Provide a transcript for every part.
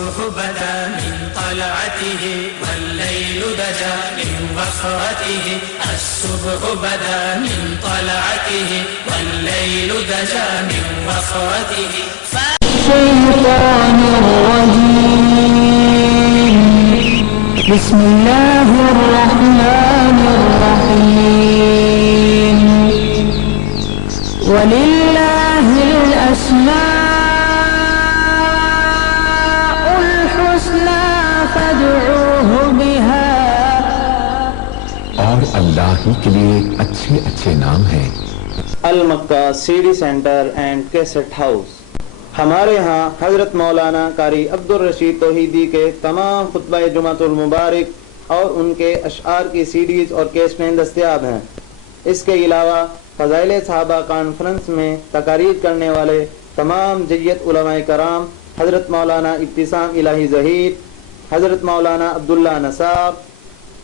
الصبح بدا من طلعته والليل دجا من غفرته الصبح بدا من طلعته والليل دجا من غفرته الشيطان الرجيم بسم الله الرحمن الرحيم ولله الأسماء الحسنى فادعوه بها اور اللہ ہی کے لیے اچھے اچھے نام ہیں۔ المکہ C D center and cassette house, ہمارے ہاں حضرت مولانا قاری عبدالرشید توحیدی کے تمام خطبہ جمعۃ المبارک اور ان کے اشعار کی سی ڈیز اور کیسٹیں دستیاب ہیں۔ اس کے علاوہ فضائل صحابہ کانفرنس میں تقاریر کرنے والے تمام جیت علماء کرام، حضرت مولانا ابتسام الہی ظہیر، حضرت مولانا عبداللہ نصاب،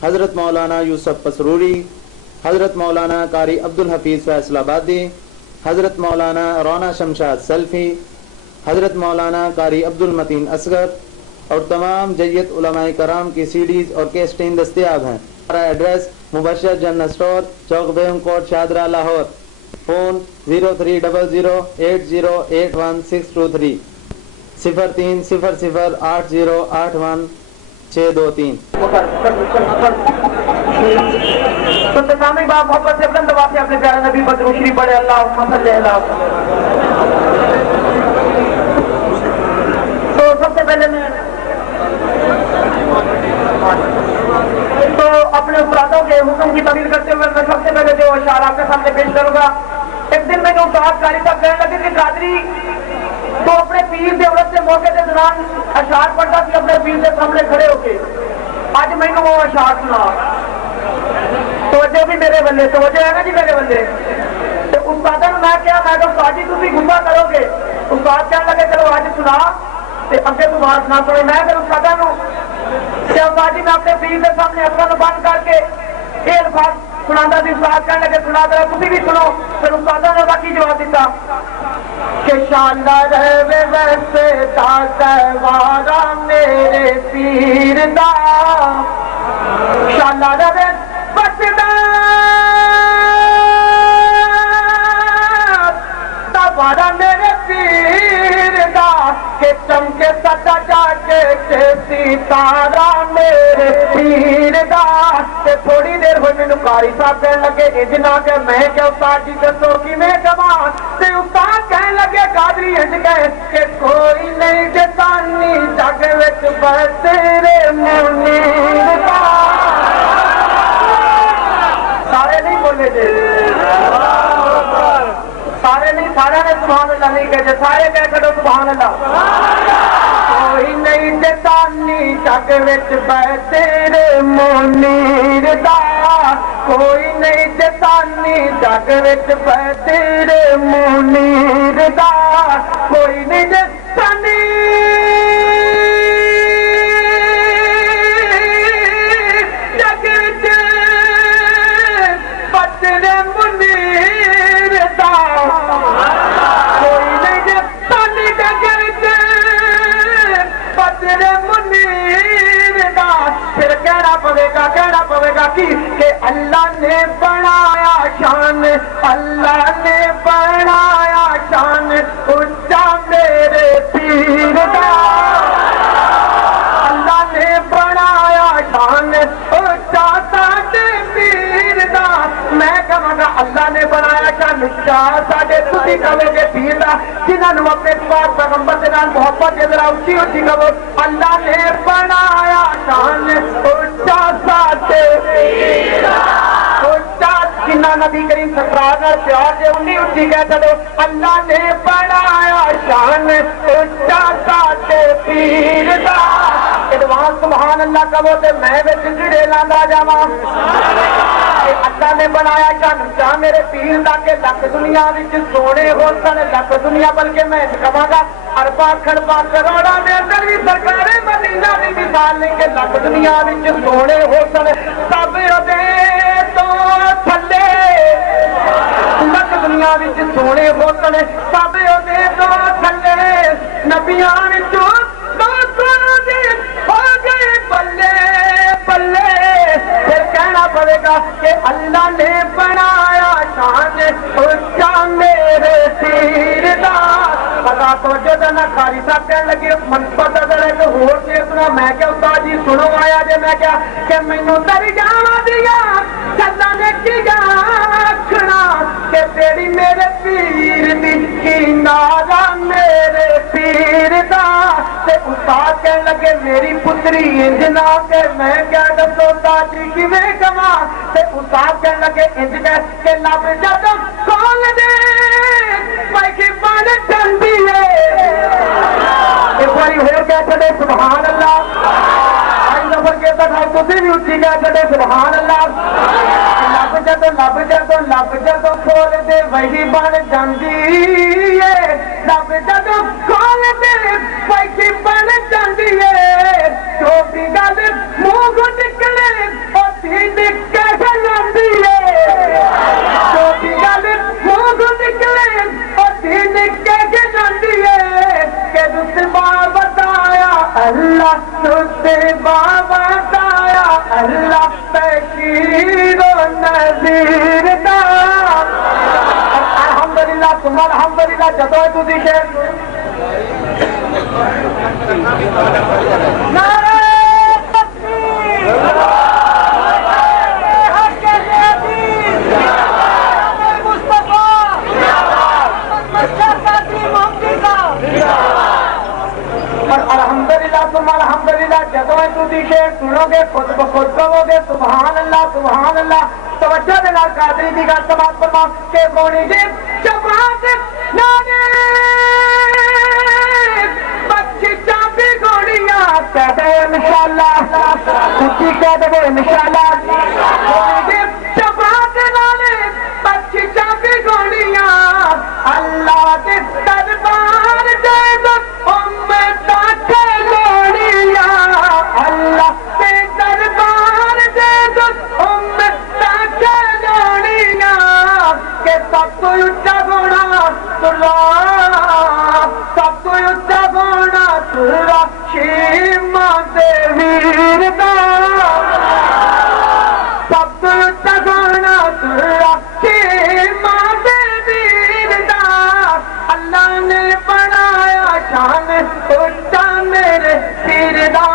حضرت مولانا یوسف پسروری، حضرت مولانا قاری عبدالحفیظ فیصل آبادی، حضرت مولانا رونا شمشاد سلفی، حضرت مولانا قاری عبدالمتین اصغر اور تمام جیت علماء کرام کی سی ڈیز اور کیسٹیں دستیاب ہیں۔ ہمارا ایڈریس مبشر جنرل اسٹور، چوک بیگم کوٹ، شادرہ، لاہور۔ فون 0300808163 0300808163۔ تو تمام باب محبت سے بلند آواز سے اپنے پیارے نبی پر درود شریف پڑھے، اللہم صلی علی وسلم۔ تو سب سے پہلے میں اپنے استادوں کے حکم کی تعمیل کرتے ہوئے میں سب سے پہلے جو اشعار آپ کے سامنے پیش کروں گا۔ ایک دن میں جو استاد قاری صاحب کہنے لگے کہ قادری تو اپنے پیر کے عورت سے موقع کے دوران اشعار پڑھتا تھی اپنے پیر کے سامنے کھڑے ہو کے، آج میں نے وہ اشعار سنا۔ توجہ بھی میرے بندے، توجہ ہے نا جی میرے بندے۔ تو استاد نے میں کیا، میں تو استاد جی تھی غصہ کرو گے؟ استاد کہنے لگے چلو آج سنا تے اگے تو بات نہ سنو۔ میں پھر استاد جی میں اپنے پیر کے سامنے اکھاں بند کر کے یہ الفاظ سنا سی۔ استاد کہنے لگے سنا دو، تھی بھی سنو۔ پھر استاد نے باقی جواب دیتا کہ شاندار ہے ویسے تہوارا میرے پیر دا، شاندار ہے بسدا تہوارا میرے پیر دا، کہ چمکے سدا جا کے ستارہ میرے پیر دا۔ تھوڑی دیر ہوئی مینوں قاری صاحب کہنے لگے اجنا کہ میں کہ استاد جی دسو کیویں گواں؟ تے استاد کہنے لگے قادری انج کہے کہ کوئی نہیں جتانی جگ وچ بس تیرے منیر دا۔ سارے نہیں بولے جی، سارے نہیں، سارے نے سبحان اللہ نہیں کہے، سارے کہہ چلو سبحان اللہ۔ کوئی نہیں جتانی جگ وچ بس تیرے منیر دا، کوئی نہیں جتانی جگ وچ بس تیرے منیر دا، کوئی نہیں جتانی جگ وچ بس تیرے منیر دا، کوئی نہیں جتانی جگ وچ بس تیرے منیر دا۔ پھر کہنا پڑے گا کہ اللہ نے بنایا شان، اللہ نے بنایا شان اونچا میرے پیر دا، اللہ نے بنایا شان اونچا ساڈے پیر دا۔ میں کہاں گا اللہ نے بنایا شان اونچا ساڈے، تسی کہو گے پیر دا، جنہاں نوں اپنے پاک پیغمبر دے نال محبت ہے، ذرا اونچی اونچی کہو اللہ نے بنایا شان اونچا ساڈے پیر دا، اونچا جنہ نبی کریم سرکار نال پیار دے اونی اونچی کہہ چلو اللہ نے بنایا شان اونچا ساڈے پیر دا۔ ایڈوانس سبحان اللہ کہو تے میں وچ جڑے لاندا جاواں۔ اللہ نے بنایا شان اونچا میرے پیر دا، کہ لکھ دنیا وچ سونے ہو سن، لکھ دنیا بلکہ میں کہاں گا ارباں کھرباں کروڑاں دے اندر بھی سرکار مدینہ دی مثال نہیں کہ لکھ دنیا وچ سونے ہو سن، سب دے تو تھلے لکھ دنیا وچ سونے ہو سن، سب دے تو تھلے نبیاں وچوں دو سن اللہ نے بنایا شان اچا میرے پیر دا پتا تو جدا نہ کھاری صاحب کہنے لگے پتا ذرا ایک ہور سے سنا میں کیا استاد جی سنو آیا جے میں کیا کہ مینوں درجہ دیا اللہ نے کیا آکھنا کہ تیری میرے پیر دی کی نارا میرے پیر دا تے استاد کہنے لگے میری پتری انج نہ کہ میں کیا دسو استاد جی کیویں کما تے استاد کہنے لگے انج کہ لب جد کھول دے پائی بن جاندی ہے ایک باری ہور کہہ چھڈے سبحان اللہ آئی نفر کے تک تسی بھی اچھی کہہ چھڈے سبحان اللہ لب جدو کھول دے وہی بن جاندی ہے لب جدو کھول دے وہی بن جاندی ہے جو بھی گل منہ نکلے اسی نکل جاندی ہے جو بھی گل منہ نکلے اسی نکل جاندی ہے کہ رتبہ بتایا اللہ رتبہ بتایا اللہ بشیر و نذیر دا الحمدللہ ثم الحمدللہ جدو تسی شیر نعرہ تکبیر حق عزیز مصطفیٰ اور الحمدللہ ثم الحمدللہ جدو تسی شیر سنو گے خود بخود کہو گے سبحان اللہ توجہ دے نال قادری دی گل سماعت فرما کہ کونی جی شفاعت نانے بچی چابی گوڑیاں کہتے انشاءاللہ کچھی کہہ دے انشاءاللہ کونی جی شفاعت نانے بچی چابی گوڑیاں اللہ دے دربار دے دو امتا کے گوڑیاں اللہ دے دربار دے دو امتا کے گوڑیاں کہ سب کو اچھا گوڑا تلا سب کو اچھا گوڑا تلا شیما دے ویر دا سب کو اچھا گوڑا تلا شیما دے ویر دا اللہ نے بنایا شان اچھا میرے پیر دا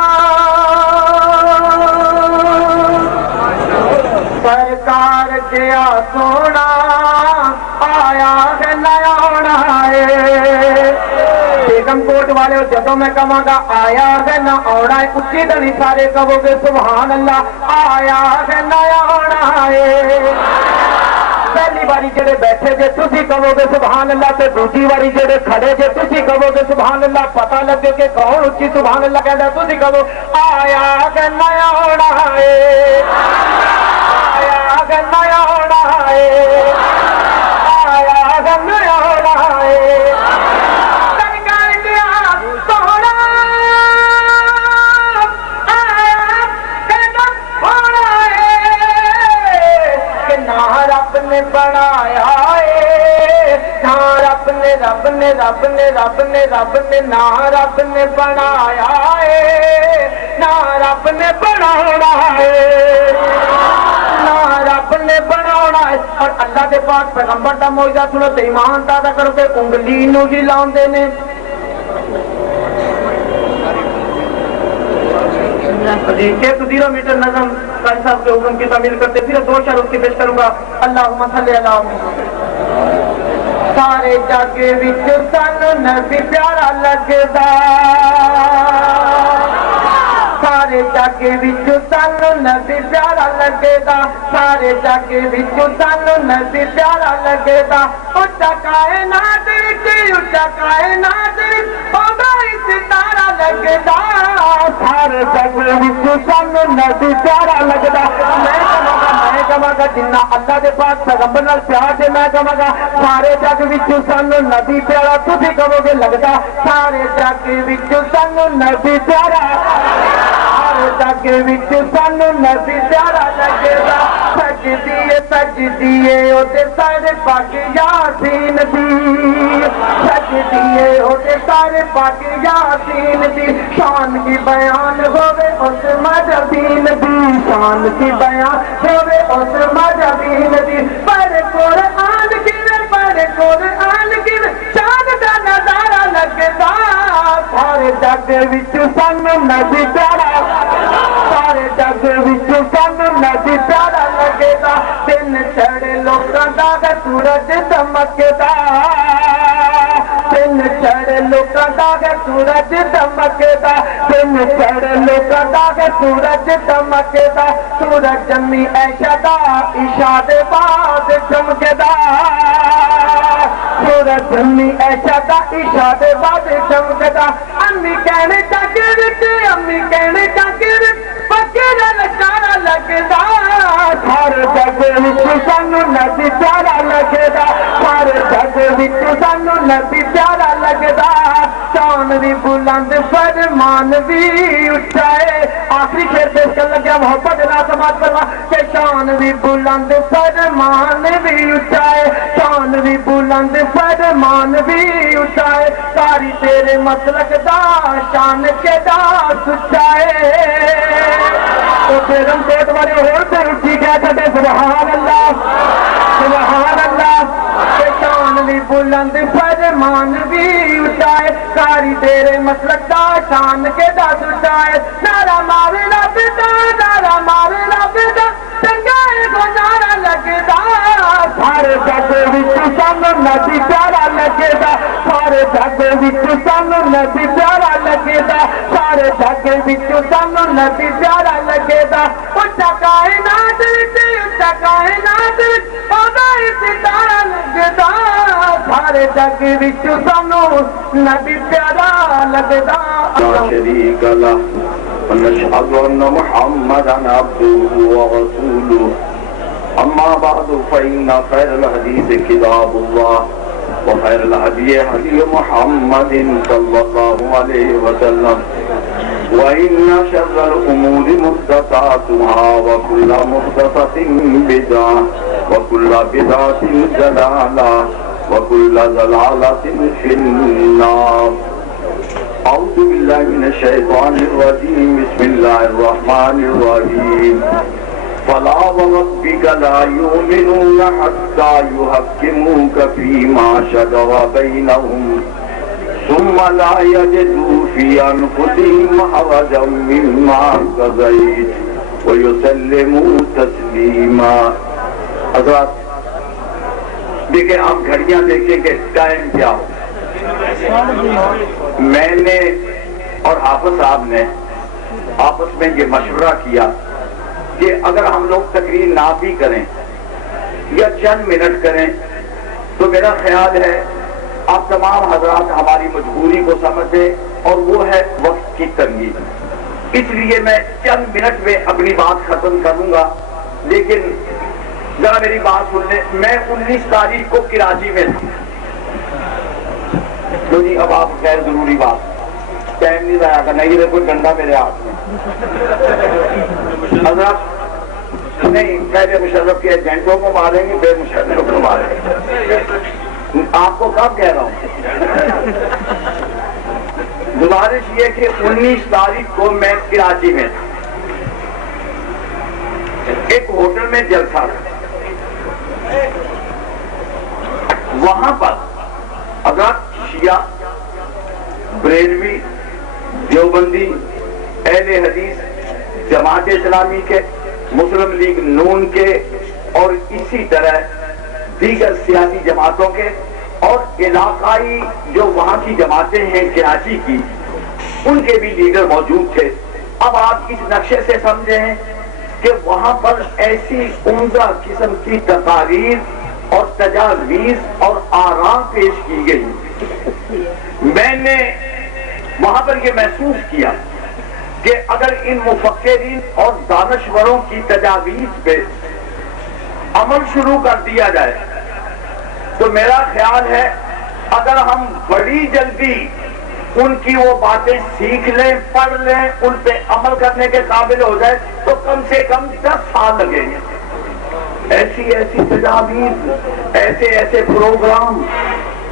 سرکار گیا سونا آیا ہے نیا ہونا ہے بیگم کوٹ والے جدو میں کہاں گا آیا ہے نہ آنا ہے اچھی دنی سارے کہو گے سبحان اللہ آیا ہے نیا ہونا ہے پہلی باری جڑے بیٹھے جے تسی کہو گے سبحان اللہ تے دوسری باری جڑے کھڑے جے تسی کہو گے سبحان اللہ پتہ لگے کہ کون اچھی سبحان اللہ کہندا تسی کہو آیا ہے نیا ہونا ہے نیا ہونا ہے آیا نیا ہونا ہے سرکار گیا سونا آیا ہونا ہے کہ نہ رب نے بنایا ہے نہ رب نے نہ رب نے بنایا ہے نہ رب نے بنانا ہے رب نے بنانا ہے اور اللہ کے پاک پیغمبر دا معجزہ سنو تے ایمان تازہ کرو کہ انگلی نو ہلاوندے نے ایک 0 میٹر نظم قاری صاحب کے حکم کی تعمیل کرتے پھر 2 شعر اس کی پیش کروں گا اللہم صلی علی محمد سارے جگ وچ سانو نبی پیارا لگدا سارے جگ وچ سانو نبی پیارا لگے دا سارے جگ وچ سانو نبی پیارا لگے دا اچا کائنات اچا کائنات ستارہ لگے دا سارے جگ وچ سانو نبی پیارا لگدا میں کہاں گا جنہ اللہ دے پاک پیغمبر نال پیار دے میں کہاں گا سارے جگ وچ سانو نبی پیارا تسی کہو گے لگدا سارے جگ وچ سانو نبی پیارا جگ وچ سانو نبی پیارا لگے دا سجدی اوتے سارے پاک یاسین دی سجدی اوتے سارے پاک یاسین دی شان کی بیان ہوے اس مجبین دی شان کی بیان ہوے اس مجبین دی پر قرآن کی چاند دا نظارہ لگدا سارے جگ وچ سن نبی پیارا سارے جگ وچ سن نبی پیارا لگدا دن چڑھے لوکاں دا سورج چمکدا دن چڑھے لوکاں دا سورج چمکدا دن چڑھے لوکاں دا سورج چمکدا سورج جمی عائشہ دا عشاء دے بعد چمکدا سورج جمی عائشہ دا عشاء دے بعد چمکدا امی کہنے چاکر امی کہنے چاکر پکڑ لچارا لگدا سارے جگ وچ سانو نبی پیارا لگدا سارے جگ وچ سانو نبی پیارا لگدا شان بھی بلند فرمان بھی اٹھائے آخری شعر پیش کر لگیا محبت نہ سماعت فرما کہ شان بھی بلند فرمان بھی اٹھائے شان بھی بلند فرمان بھی اٹھائے ساری تیرے مسلک دا شان کے دا سچائے تو پھر ہم کوٹ والے اور سے اٹھی کیا کہتے سبحان اللہ سبحان اللہ کہ شان بھی بلند فرمان بھی اٹھائے ساری تیرے مسلک دا شان کے دا سچائے نعرہ مارے لبدا نعرہ مارے لبدا چنگائے کو نعرہ لگدا سارے جگ وچ سانو نبی پیارا لگدا سارے جگ وچ سانو نبی پیارا لگدا سارے جگ وچ سانو نبی پیارا لگدا اچھا کائنات اودا ستارہ لگدا سارے جگ وچ سانو نبی پیارا لگدا لا شريك له ونشهد أن محمدا عبده ورسوله أما بعد فإن خير الحديث كتاب الله وخير الهدي هدي محمد صلى الله عليه وسلم وإن شر الأمور محدثاتها وكل محدثة بدعة وكل بدعة ضلالة وكل ضلالة في النار أعوذ بالله من الشيطان الرجيم بسم الله الرحمن الرحيم فلا وربك لا يؤمنون حتى يحكموك فيما شجر بينهم ثم لا يجدوا في أنفسهم حرجا مما قضيت ويسلموا تسليما. حضرات دیکھیں آپ گھڑیاں دیکھیں کہ ٹائم کیا ہو. میں نے اور حافظ صاحب نے آپس میں یہ مشورہ کیا کہ اگر ہم لوگ تقریر نہ بھی کریں یا چند منٹ کریں تو میرا خیال ہے آپ تمام حضرات ہماری مجبوری کو سمجھیں اور وہ ہے وقت کی تنگی. اس لیے میں چند منٹ میں اپنی بات ختم کروں گا. لیکن ذرا میری بات سن لیں. میں 19 تاریخ کو کراچی میں تھا. تو جی اب آپ غیر ضروری بات ٹائم نہیں ضائع کرنا. یہ کوئی ڈنڈا میرے ہاتھ میں حضرت نہیں. پہلے مشرف کے ایجنٹوں کو ماریں گے پھر مشرف کو ماریں گے. آپ کو کب کہہ رہا ہوں. گزارش یہ کہ 19 تاریخ کو میں کراچی میں تھا. ایک ہوٹل میں جلسہ تھا. وہاں پر حضرت شیعہ بریلوی دیوبندی اہل حدیث جماعت اسلامی کے مسلم لیگ نون کے اور اسی طرح دیگر سیاسی جماعتوں کے اور علاقائی جو وہاں کی جماعتیں ہیں کراچی کی ان کے بھی لیڈر موجود تھے. اب آپ اس نقشے سے سمجھیں کہ وہاں پر ایسی عمدہ قسم کی تقاریر اور تجاویز اور آراء پیش کی گئی. میں نے وہاں پر یہ محسوس کیا کہ اگر ان مفکرین اور دانشوروں کی تجاویز پہ عمل شروع کر دیا جائے تو میرا خیال ہے اگر ہم بڑی جلدی ان کی وہ باتیں سیکھ لیں پڑھ لیں ان پہ عمل کرنے کے قابل ہو جائے تو کم سے کم 10 سال لگیں گے. ایسی ایسی تجاویز، ایسے ایسے پروگرام،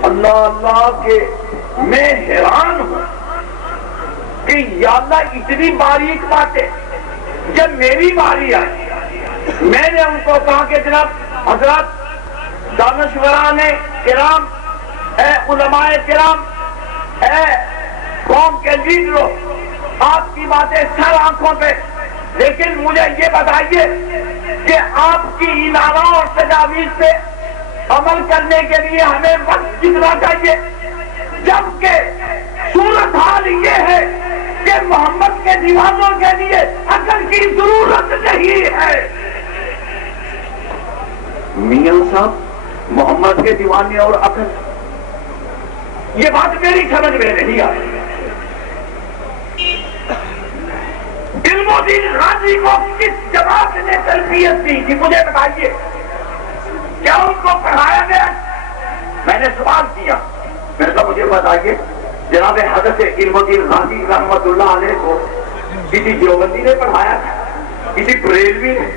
اللہ اللہ کے میں حیران ہوں کہ یا اللہ اتنی باریک باتیں. جب میری باری آئی میں نے ان کو کہا کہ جناب حضرات دانشوران کرام، اے علماء کرام، اے قوم کے لیڈروں، آپ کی باتیں سر آنکھوں پہ، لیکن مجھے یہ بتائیے کہ آپ کی اناروں اور تجاویز پہ عمل کرنے کے لیے ہمیں وقت کتنا چاہیے، جبکہ صورتحال یہ ہے کہ محمد کے دیوانوں کے لیے عقل کی ضرورت نہیں ہے. میاں صاحب محمد کے دیوانے اور عقل، یہ بات میری سمجھ میں نہیں آئی. علم الدین غازی کو کس جماعت نے تربیت دی تھی مجھے بتائیے؟ کیا ان کو پڑھایا گیا؟ میں نے سوال کیا، میں نے کہا مجھے بتائیے جناب حضرت علم الدین غازی رحمۃ اللہ علیہ کو کسی دیوبندی نے پڑھایا تھا، کسی بریلوی نے،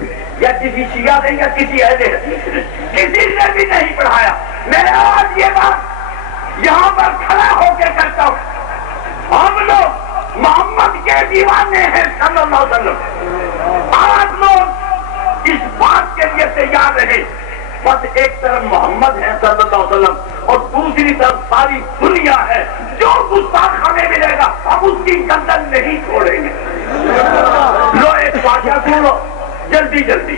یا کسی شیعہ نے، یا کسی اہل حدیث نے؟ کسی نے بھی نہیں پڑھایا. میں آج یہ بات یہاں پر کھڑا ہو کے کرتا ہوں، ہم لوگ محمد کے دیوانے ہیں صلی اللہ علیہ وسلم. آج لوگ اس بات کے لیے تیار رہے بس ایک طرف محمد ہے صلی اللہ علیہ وسلم اور دوسری طرف ساری دنیا ہے. جو گستاخ ہمیں ملے گا ہم اس کی گردن نہیں چھوڑیں گے. لو ایک واقعہ سنو جلدی جلدی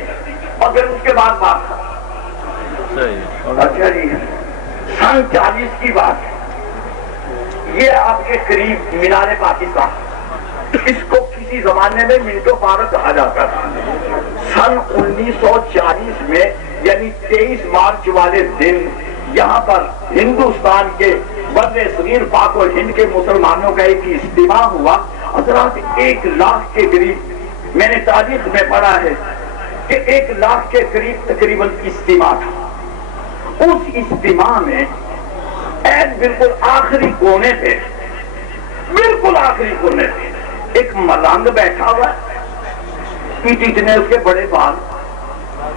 اور پھر اس کے بعد بات. اچھا جی، سن 40 کی بات ہے. یہ آپ کے قریب مینار پاکستان، اس کو کسی زمانے میں منٹو پارک کہا جاتا تھا. سن 1940 میں یعنی 23 مارچ والے دن یہاں پر ہندوستان کے بر صغیر پاک و ہند کے مسلمانوں کا ایک اجتماع ہوا. حضرات 1 لاکھ کے قریب، میں نے تاریخ میں پڑھا ہے کہ 1 لاکھ کے قریب تقریباً اجتماع تھا. اس اجتماع میں بالکل آخری کونے پہ، بالکل آخری کونے پہ ایک ملنگ بیٹھا ہوا ہے، اتنے اس کے بڑے بال،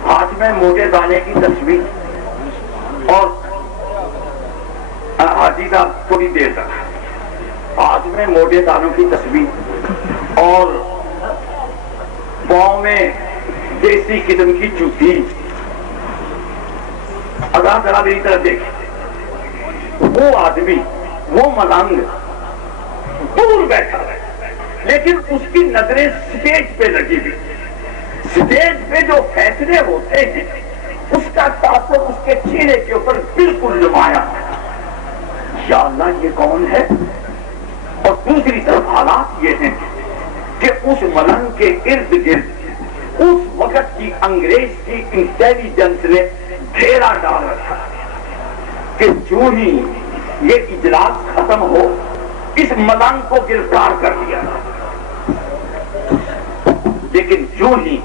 ہاتھ میں موٹے دانے کی تصویر، اور حاجی صاحب تھوڑی دیر تک ہاتھ میں موٹے دانوں کی تصویر اور پاؤں میں دیسی قسم کی جوتی. اگر ذرا میری طرف دیکھیں، وہ آدمی، وہ ملنگ دور بیٹھا ہے لیکن اس کی نظریں سٹیج پہ لگی ہوئی. سٹیج پہ جو فیصلے ہوتے ہیں اس کا تاثر اس کے چہرے کے اوپر بالکل نمایاں ہے. یا اللہ یہ کون ہے؟ اور دوسری طرف حالات یہ ہیں کہ اس ملنگ کے ارد گرد اس وقت کی انگریز کی انٹیلیجنس نے گھیرا ڈال رکھا کہ جو ہی یہ اجلاس ختم ہو اس ملنگ کو گرفتار کر لیا. لیکن جو ہی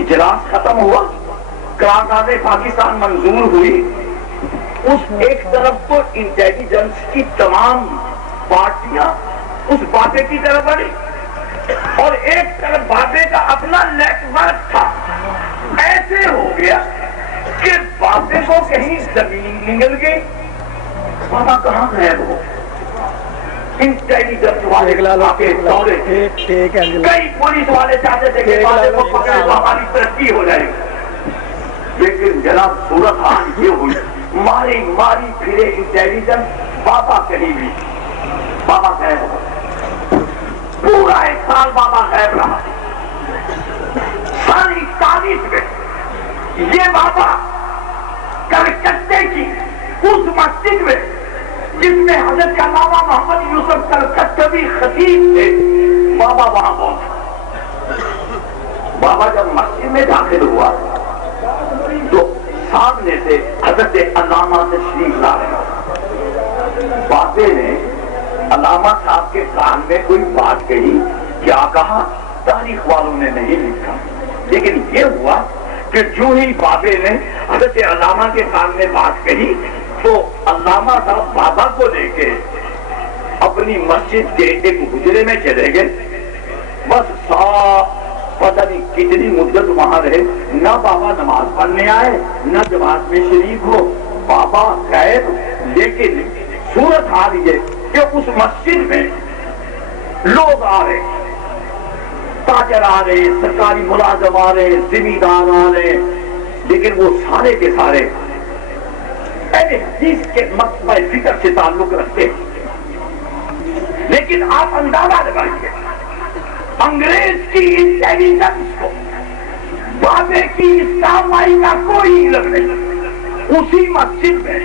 اجلاس ختم ہوا، قرارداد پاکستان منظور ہوئی، اس ایک طرف تو انٹیلیجنس کی تمام پارٹیاں اس بابے کی طرف بڑھی اور ایک طرف بابے کا اپنا نیٹ ورک تھا. ایسے ہو گیا کہ بابے کو کہیں زمین نکل گئی، بابا کہاں ہے وہ؟ انٹیلیجنس والے کے دورے کئی پولیس والے چاہتے تھے کہ بابے کو پکڑے تو ہماری ترقی ہو جائے گی. لیکن جناب صورت حال یہ ہوئی، ماری ماری پھرے انٹیلیجنس، بابا کہیں بھی، بابا غائب ہو. پورا 1 سال بابا غائب رہا. سن 41 میں یہ بابا کلکتے کی اس مسجد میں جس میں حضرت علامہ محمد یوسف کلکتوی خطیب تھے، بابا وہاں پہنچا. بابا جب مسجد میں داخل ہوا تو سامنے سے حضرت علامہ تشریف لا رہے. بابے نے علامہ صاحب کے کان میں کوئی بات کہی. کیا کہا تاریخ والوں نے نہیں لکھا، لیکن یہ ہوا کہ جو ہی بابے نے حضرت علامہ کے کان میں بات کہی تو علامہ صاحب بابا کو لے کے اپنی مسجد کے ایک حجرے میں چلے گئے. بس پتہ نہیں کتنی مدت وہاں رہے، نہ بابا نماز پڑھنے آئے نہ جماعت میں شریک ہو، بابا غیر، لیکن صورت حال یہ کہ اس مسجد میں لوگ آ رہے، تاجر آ رہے، سرکاری ملازم آ رہے، ذمہ دار آ رہے، لیکن وہ سارے کے سارے اہل حدیث کے مکتبہ فکر سے تعلق رکھتے ہیں۔ لیکن آپ اندازہ لگائیے انگریز کی انٹیلیجنس کو بابے کی اسلامی کا کوئی علم نہیں۔ اسی مسجد میں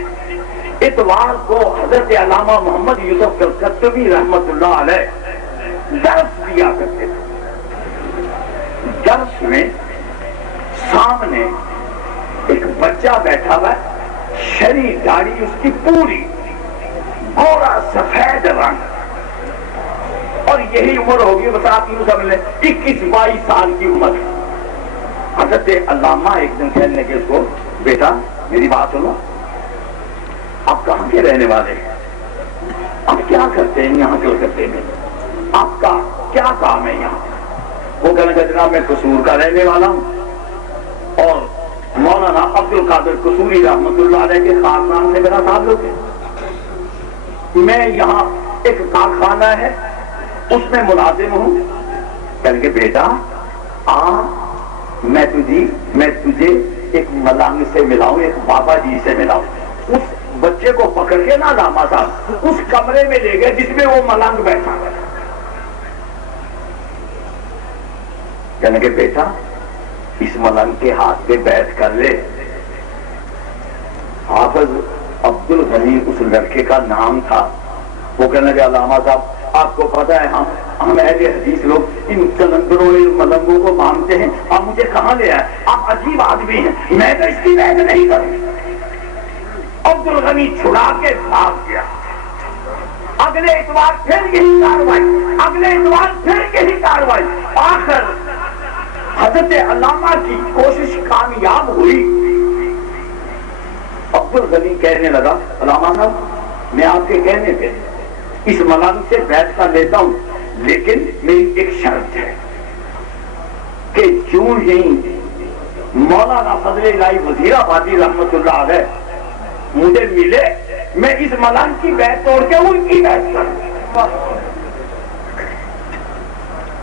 اتوار کو حضرت علامہ محمد یوسف کلکتوی رحمت اللہ علیہ درس دیا کرتے تھے۔ درس میں سامنے ایک بچہ بیٹھا ہوا ہے، شری داڑھی اس کی پوری، گورا سفید رنگ، اور یہی عمر ہوگی بس آپ یوں سمجھ لیں 21-22 سال کی عمر۔ حضرت علامہ ایک دن کہنے لگے اس کو، بیٹا میری بات سنو، آپ کہاں کے رہنے والے ہیں؟ آپ کیا کرتے ہیں یہاں کلکتے میں؟ آپ کا کیا کام ہے یہاں؟ وہ کہنے لگا جناب میں قصور کا رہنے والا ہوں، اور مولانا عبد القادر قصوری رحمت اللہ علیہ کے خاندان سے میرا تعلق ہے۔ میں یہاں ایک کارخانہ ہے اس میں ملازم ہوں۔ کہنے کہ بیٹا میں تجھے ایک ملنگ سے ملاؤں، ایک بابا جی سے ملاؤں۔ اس بچے کو پکڑ کے نا لاما صاحب اس کمرے میں لے گئے جس میں وہ ملنگ بیٹھا ہے۔ کہنے کہ بیٹا اس ملنگ کے ہاتھ پہ بیٹھ کر لے۔ حافظ عبد الغنی اس لڑکے کا نام تھا۔ وہ کہنے لگے علامہ صاحب آپ کو پتا ہے ہم اہل حدیث لوگ ان کلندروں ان ملنگوں کو مانتے ہیں، آپ مجھے کہاں لے آئے؟ آپ عجیب آدمی ہیں، میں تو اس کی بحث نہیں کروں۔ عبد الغنی چھڑا کے بھاگ گیا۔ اگلے اتوار پھر یہی کاروائی، اگلے اتوار پھر یہی کاروائی۔ آخر حضرت علامہ کی کوشش کامیاب ہوئی۔ عبد الغنی کہنے لگا علامہ صاحب میں آپ کے کہنے پہ اس ملنگ سے بیٹھ کر لیتا ہوں، لیکن میری ایک شرط ہے کہ جو ہی مولانا فضل الہی وزیر آبادی رحمت اللہ علیہ مجھے ملے میں اس ملنگ کی بیعت توڑ کے ان کی بیعت کروں۔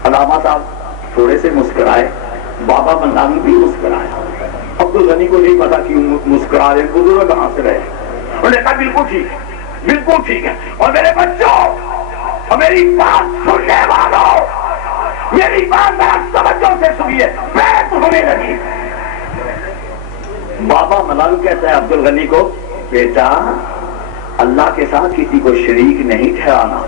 علامہ صاحب تھوڑے سے مسکرائے، بابا ملنگ بھی مسکرائے۔ عبد الغنی کو نہیں پتا کہ مسکرا رہے بزرگ کہاں سے رہے۔ انہوں نے کہا بالکل ٹھیک ہے، بالکل ٹھیک ہے۔ اور میرے بچوں اور میری بات سننے والوں، میری بات ذرا توجہ سے سنیے، بیعت ہونے لگی۔ بابا ملنگ کہتا ہے عبد الغنی کو، بیٹا اللہ کے ساتھ کسی کو شریک نہیں ٹھہرانا۔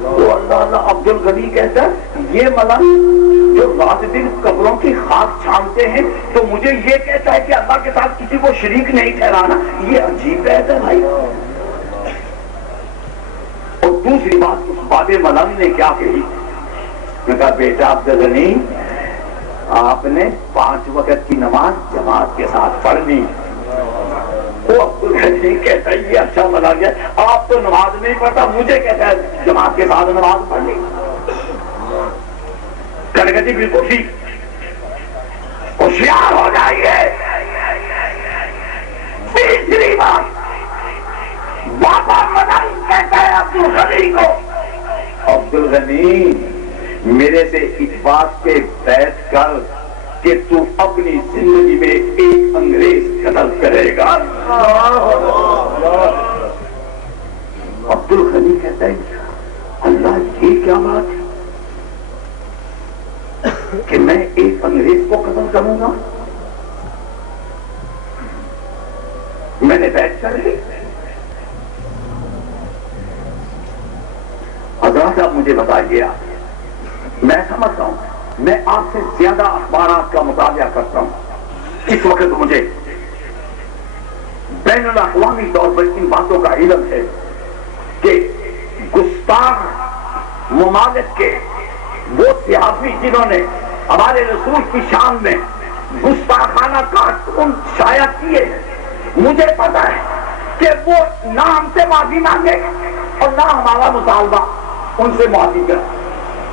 تو اللہ عبد الغنی کہتا ہے یہ ملنگ جو رات دن قبروں کی خاک چھانتے ہیں تو مجھے یہ کہتا ہے کہ اللہ کے ساتھ کسی کو شریک نہیں ٹھہرانا، یہ عجیب بات ہے بھائی۔ اور دوسری بات اس باب ملنگ نے کیا کہی، میں کہا بیٹا عبد الغنی آپ نے 5 وقت کی نماز جماعت کے ساتھ پڑھنی۔ وہ عبد الغنی کہتا ہے یہ اچھا ملنگ ہے، آپ تو نماز نہیں پڑھتا، مجھے کہتا ہے جماعت کے ساتھ نماز پڑھنی۔ کہنے جی بالکل ٹھیک، ہوشیار ہو جائیے۔ تیسری بات بابا ملنگ کہتا ہے عبد الغنی کو، عبد الغنی میرے سے اس بات پہ بیٹھ کر کہ تو اپنی زندگی میں ایک انگریز قتل کرے گا۔ عبد الغنی کہتا ہے اللہ یہ کیا بات ہے کہ میں ایک انگریز کو قتل کروں گا؟ میں نے بیٹھ کر لی۔ حضرات آپ مجھے بتائیے، میں سمجھتا ہوں میں آپ سے زیادہ اخبارات کا مطالعہ کرتا ہوں، اس وقت مجھے بین الاقوامی طور پر ان باتوں کا علم ہے کہ گستاخ ممالک کے وہ صحافی جنہوں نے ہمارے رسول کی شان میں گستاخانہ کارٹون شائع کیے ہیں، مجھے پتا ہے کہ وہ نہ ہم سے معافی مانگے اور نہ ہمارا مطالبہ ان سے معافی کرے۔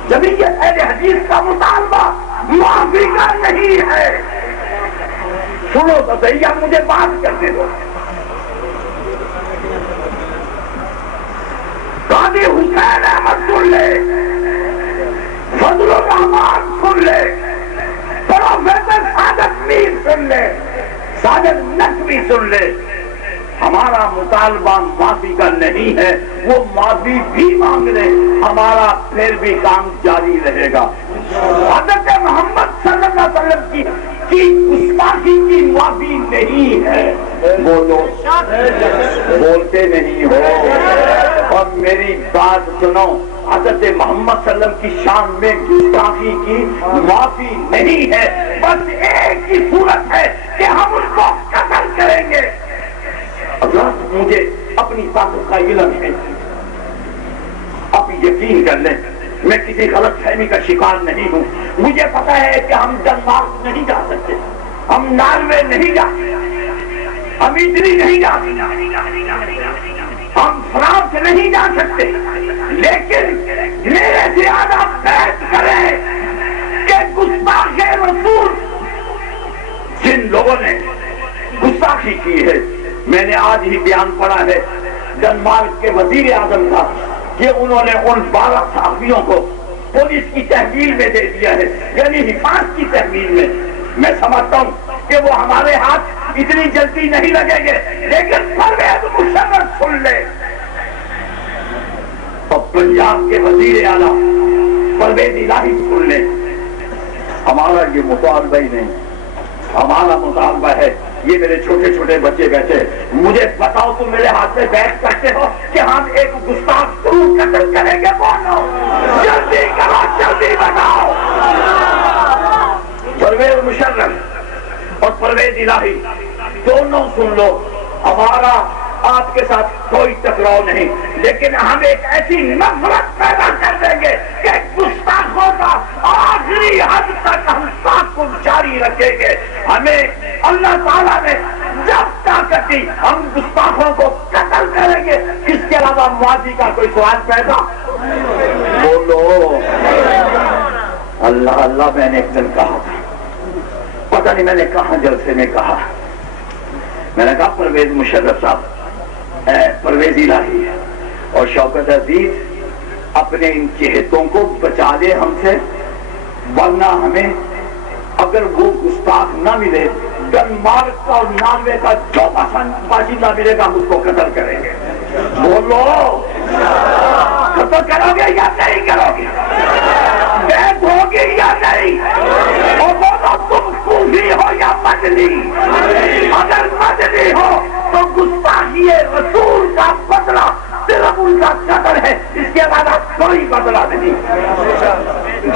جمعیت اہل حدیث کا مطالبہ معافی کا نہیں ہے. سنو تو صحیح، اب مجھے بات کرنے دو. قاضی حسین احمد سن لے، فضل الرحمان سن لے، پروفیسر سعادت میر سن لے، سعادت نقوی سن لے. ہمارا مطالبہ معافی کا نہیں ہے، وہ معافی بھی مانگ لیں، ہمارا پھر بھی کام جاری رہے گا. حضرت محمد صلی اللہ علیہ وسلم کی گستاخی کی معافی نہیں ہے. بولو، بولتے نہیں ہو. اور میری بات سنو، حضرت محمد صلی اللہ علیہ وسلم کی شان میں گستاخی کی معافی نہیں ہے. بس ایک ہی صورت ہے کہ ہم ان کو قتل کریں گے. حضرات مجھے اپنی طاقت کا علم ہے، آپ یقین کر لیں میں کسی غلط فہمی کا شکار نہیں ہوں. مجھے پتا ہے کہ ہم ڈنمارک نہیں جا سکتے، ہم ناروے نہیں جا سکتے، ہم اٹلی نہیں جا سکتے، ہم فرانس نہیں جا سکتے. لیکن میرے سے آپ بیعت کریں کہ گستاخ رسول جن لوگوں نے گستاخی کی ہے، میں نے آج ہی بیان پڑھا ہے ڈنمارک کے وزیر اعظم کا کہ انہوں نے ان 12 صحافیوں کو پولیس کی تحویل میں دے دیا ہے، یعنی حفاظت کی تحویل میں. میں سمجھتا ہوں کہ وہ ہمارے ہاتھ اتنی جلدی نہیں لگیں گے. لیکن پرویز مشرف سن لے اور پنجاب کے وزیر اعلیٰ پرویز الہی سن لے. ہمارا یہ مطالبہ ہی نہیں، ہمارا مطالبہ ہے. یہ میرے چھوٹے چھوٹے بچے بیٹھے، مجھے بتاؤ تم میرے ہاتھ میں بیٹھ کرتے ہو کہ ہم ایک گستاخ ضرور قتل کریں گے. بولو، جلدی کرو، جلدی بتاؤ. پرویز مشرف اور پرویز الہی دونوں سن لو، ہمارا آپ کے ساتھ کوئی ٹکراؤ نہیں، لیکن ہم ایک ایسی نفرت پیدا کر دیں گے کہ گستاخوں کا آخری حد تک ہم تعاقب جاری رکھیں گے. ہمیں اللہ تعالیٰ نے جب طاقت دی ہم گستاخوں کو قتل کریں گے. اس کے علاوہ معافی کا کوئی سوال پیدا؟ بولو. اللہ اللہ میں نے ایک دن کہا تھا، پتہ نہیں میں نے کہاں جلسے میں کہا، میں نے کہا پرویز مشرف صاحب، پرویز الہی اور شوکت عزیز اپنے ان چہتوں کو بچا لے ہم سے، ورنہ ہمیں اگر وہ گستاخ نہ ملے، ڈنمارک کا اور ناروے کا جو باشندہ ملے گا ہم اس کو قتل کریں گے. بولو، قتل کرو گے یا نہیں کرو گے؟ بیعت ہوگی یا نہیں؟ اور بولو تم کوفی ہو یا مدنی؟ اگر مدنی ہو تو گستاخی رسول کا بدلہ صرف ان کا قتل ہے، اس کے علاوہ کوئی بدلہ نہیں.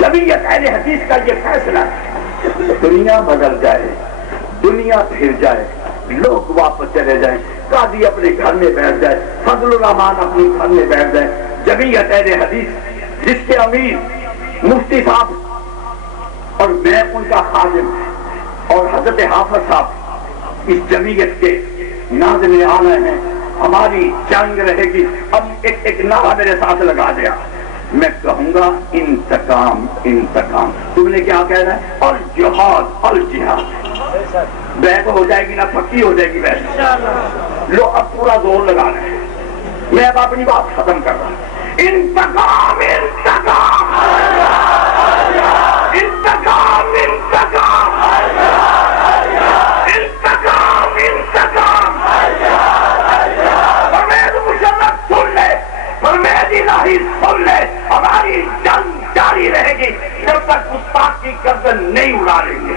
جمعیت اہل حدیث کا یہ فیصلہ ہے. دنیا بدل جائے، دنیا پھر جائے، لوگ واپس چلے جائیں، قاضی اپنے گھر میں بیٹھ جائے، فضل الرحمان اپنے گھر میں بیٹھ جائے، جمعیت اہل حدیث جس کے امیر مفتی صاحب اور میں ان کا خادم اور حضرت حافظ صاحب اس جمعیت کے ناظم اعلیٰ ہیں، ہماری جنگ رہے گی. اب ایک نعرہ میرے ساتھ لگا دیا، میں کہوں گا انتقام انتقام. تم نے کیا کہنا ہے؟ اور جہاد اور جہاد. بیعت ہو جائے گی نا، پکی ہو جائے گی بیعت. لو اب پورا زور لگا رہے ہیں. میں اب اپنی بات ختم کر رہا ہوں. انتقام انتقام انتقام انتقام انتقام انتقام. پرویز مشرف سن لے، پرویز الہی سن لے، ہماری جنگ جاری رہے گی جب تک گستاخ کی گردن نہیں اڑا لیں گے.